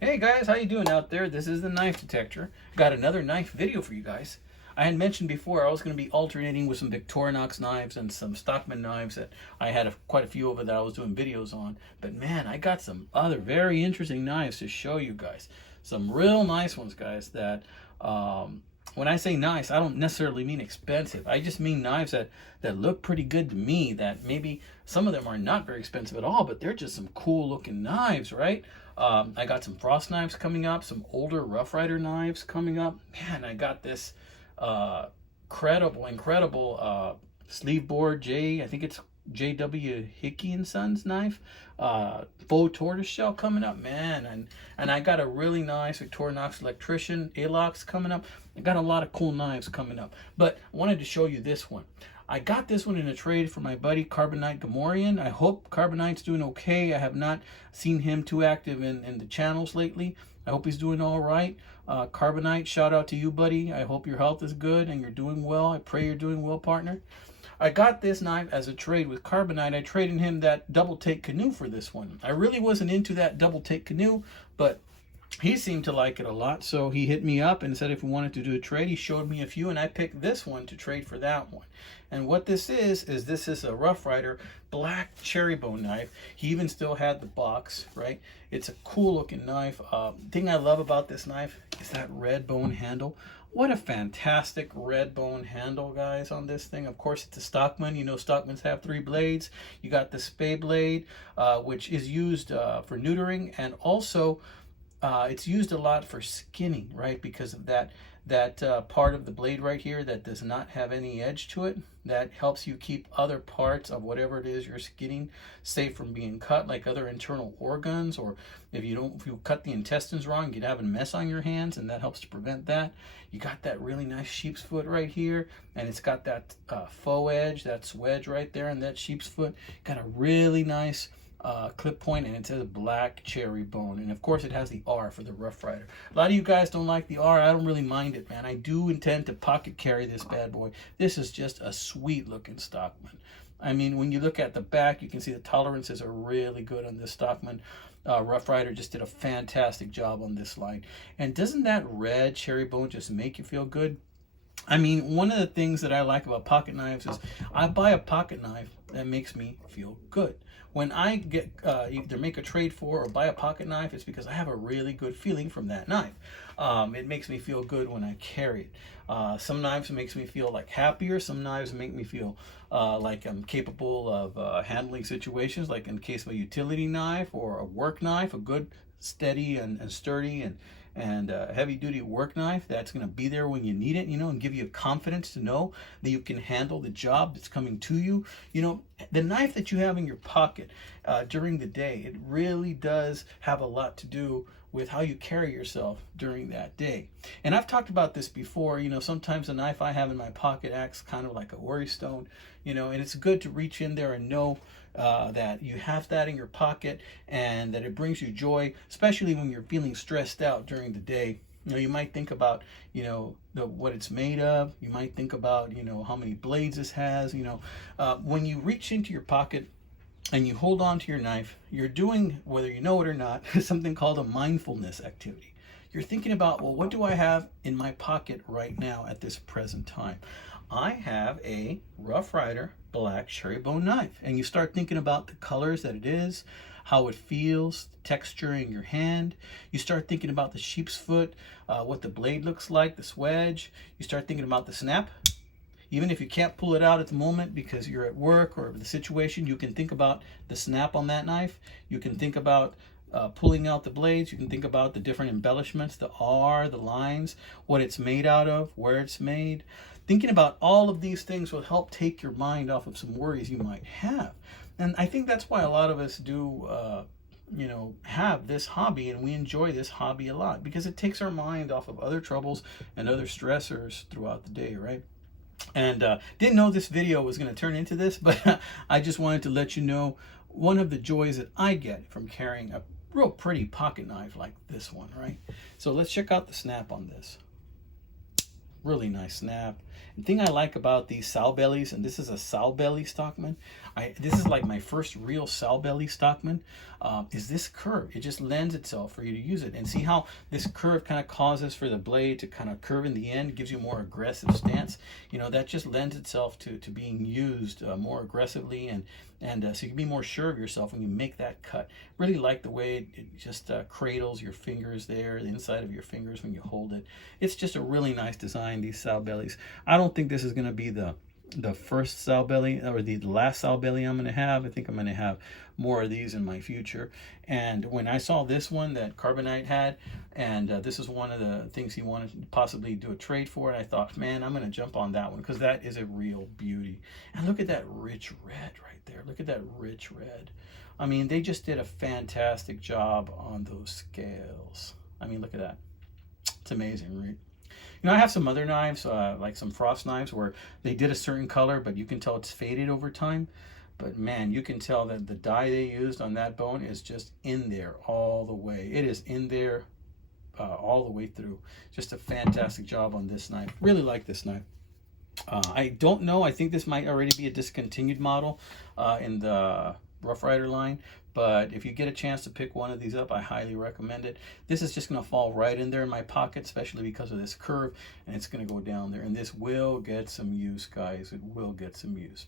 Hey guys, how you doing out there? This is the Knife Detector. Got another knife video for you guys. I had mentioned before I was going to be alternating with some Victorinox knives and some Stockman knives that I had quite a few of that I was doing videos on. But man, I got some other very interesting knives to show you guys. Some real nice ones, guys, that when I say nice, I don't necessarily mean expensive. I just mean knives that look pretty good to me, that maybe some of them are not very expensive at all, but they're just some cool looking knives, right? I got some frost knives coming up, some older Rough Rider knives coming up. Man, I got this incredible sleeve board I think it's J.W. Hickey and Sons knife, faux tortoise shell coming up, man, and I got a really nice Victorinox electrician A-locks coming up. I got a lot of cool knives coming up, but I wanted to show you this one. I got this one in a trade for my buddy Carbonite Gamorean. I hope Carbonite's doing okay. I have not seen him too active in the channels lately. I hope he's doing all right. Carbonite, shout out to you, buddy. I hope your health is good and you're doing well. I pray you're doing well, partner. I got this knife as a trade with Carbonite. I traded him that double take canoe for this one. I really wasn't into that double take canoe, but he seemed to like it a lot, so he hit me up and said if we wanted to do a trade. He showed me a few, and I picked this one to trade for that one. And what this is this is a Rough Rider black cherry bone knife. He even still had the box, right? It's a cool looking knife. Thing I love about this knife is that red bone handle. What a fantastic red bone handle, guys, on this thing. Of course, it's a Stockman. You know, Stockmans have 3 blades. You got the spay blade, which is used for neutering, and also it's used a lot for skinning, right? Because of that part of the blade right here that does not have any edge to it. That helps you keep other parts of whatever it is you're skinning safe from being cut, like other internal organs, or if you cut the intestines wrong, you'd have a mess on your hands, and that helps to prevent that. You got that really nice sheep's foot right here, and it's got that faux edge, that swedge right there, and that sheep's foot. Got a really nice clip point, and it says black cherry bone, and of course it has the R for the Rough Rider. A lot of you guys don't like the R. I don't really mind it, man. I do intend to pocket carry this bad boy. This is just a sweet looking Stockman. I mean, when you look at the back, you can see the tolerances are really good on this Stockman. Rough Rider just did a fantastic job on this line. And doesn't that red cherry bone just make you feel good? I mean, one of the things that I like about pocket knives is I buy a pocket knife that makes me feel good. When I get either make a trade for or buy a pocket knife, it's because I have a really good feeling from that knife. It makes me feel good when I carry it. Some knives makes me feel like happier. Some knives make me feel like I'm capable of handling situations, like in the case of a utility knife or a work knife, a good, steady and sturdy and heavy duty work knife that's going to be there when you need it, and give you confidence to know that you can handle the job that's coming to you. The knife that you have in your pocket during the day, it really does have a lot to do with how you carry yourself during that day. And I've talked about this before. Sometimes the knife I have in my pocket acts kind of like a worry stone, and it's good to reach in there and know that you have that in your pocket and that it brings you joy, especially when you're feeling stressed out during the day. You might think about, what it's made of. You might think about, how many blades this has. When you reach into your pocket and you hold on to your knife, you're doing, whether you know it or not, something called a mindfulness activity. You're thinking about, well, what do I have in my pocket right now at this present time? I have a Rough Rider black cherry bone knife. And you start thinking about the colors that it is, how it feels, the texture in your hand. You start thinking about the sheep's foot, what the blade looks like, the swedge. You start thinking about the snap. Even if you can't pull it out at the moment because you're at work or the situation, you can think about the snap on that knife. You can think about pulling out the blades. You can think about the different embellishments, the R, the lines, what it's made out of, where it's made. Thinking about all of these things will help take your mind off of some worries you might have. And I think that's why a lot of us do have this hobby, and we enjoy this hobby a lot because it takes our mind off of other troubles and other stressors throughout the day, right? And didn't know this video was going to turn into this, but I just wanted to let you know one of the joys that I get from carrying a real pretty pocket knife like this one, right? So let's check out the snap on this. Really nice snap. The thing I like about these sow bellies, and this is a sow belly Stockman. This is like my first real sow belly Stockman. Is this curve? It just lends itself for you to use it, and see how this curve kind of causes for the blade to kind of curve in the end, gives you more aggressive stance. You know, that just lends itself to being used more aggressively, and so you can be more sure of yourself when you make that cut. Really like the way it just cradles your fingers there, the inside of your fingers when you hold it. It's just a really nice design, these sow bellies. I don't think this is going to be the first sow belly or the last sow belly I'm going to have. I think I'm going to have more of these in my future. And when I saw this one that Carbonite had, and this is one of the things he wanted to possibly do a trade for, and I thought, man, I'm going to jump on that one because that is a real beauty. And look at that rich red right there. Look at that rich red. I mean, they just did a fantastic job on those scales. I mean, look at that. It's amazing, right? You know, I have some other knives, like some frost knives, where they did a certain color, but you can tell it's faded over time. But man, you can tell that the dye they used on that bone is just in there all the way. It is in there all the way through. Just a fantastic job on this knife. Really like this knife. I don't know. I think this might already be a discontinued model in the Rough Rider line. But if you get a chance to pick one of these up, I highly recommend it. This is just going to fall right in there in my pocket, especially because of this curve, and it's going to go down there. And this will get some use, guys. It will get some use.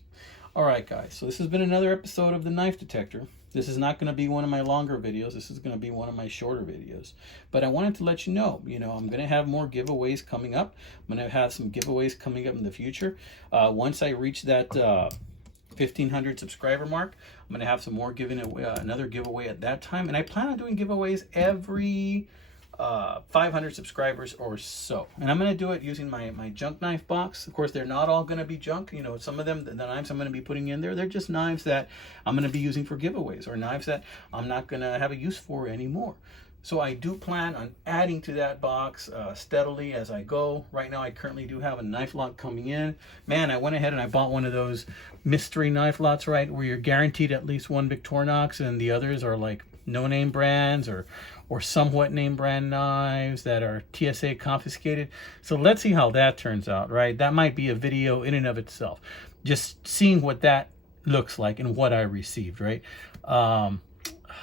All right, guys. So this has been another episode of the Knife Detector. This is not going to be one of my longer videos. This is going to be one of my shorter videos. But I wanted to let you know, I'm going to have more giveaways coming up. I'm going to have some giveaways coming up in the future. Once I reach that 1,500 subscriber mark, I'm going to have some more another giveaway at that time. And I plan on doing giveaways every 500 subscribers or so. And I'm going to do it using my junk knife box. Of course, they're not all going to be junk. Some of them, the knives I'm going to be putting in there, they're just knives that I'm going to be using for giveaways, or knives that I'm not going to have a use for anymore. So I do plan on adding to that box steadily as I go. Right now, I currently do have a knife lot coming in. Man, I went ahead and I bought one of those mystery knife lots, right, where you're guaranteed at least one Victorinox, and the others are like no-name brands or somewhat name brand knives that are TSA confiscated. So let's see how that turns out, right? That might be a video in and of itself. Just seeing what that looks like and what I received, right?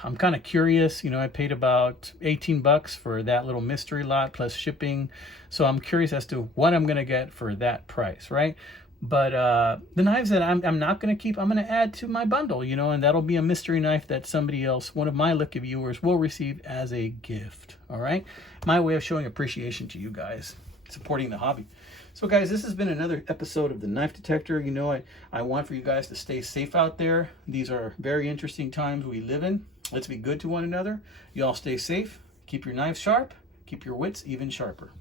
I'm kind of curious. I paid about 18 bucks for that little mystery lot plus shipping. So I'm curious as to what I'm going to get for that price, right? But the knives that I'm not going to keep, I'm going to add to my bundle, and that'll be a mystery knife that somebody else, one of my lucky viewers, will receive as a gift, all right? My way of showing appreciation to you guys, supporting the hobby. So guys, this has been another episode of the Knife Detector. I want for you guys to stay safe out there. These are very interesting times we live in. Let's be good to one another. You all stay safe. Keep your knives sharp. Keep your wits even sharper.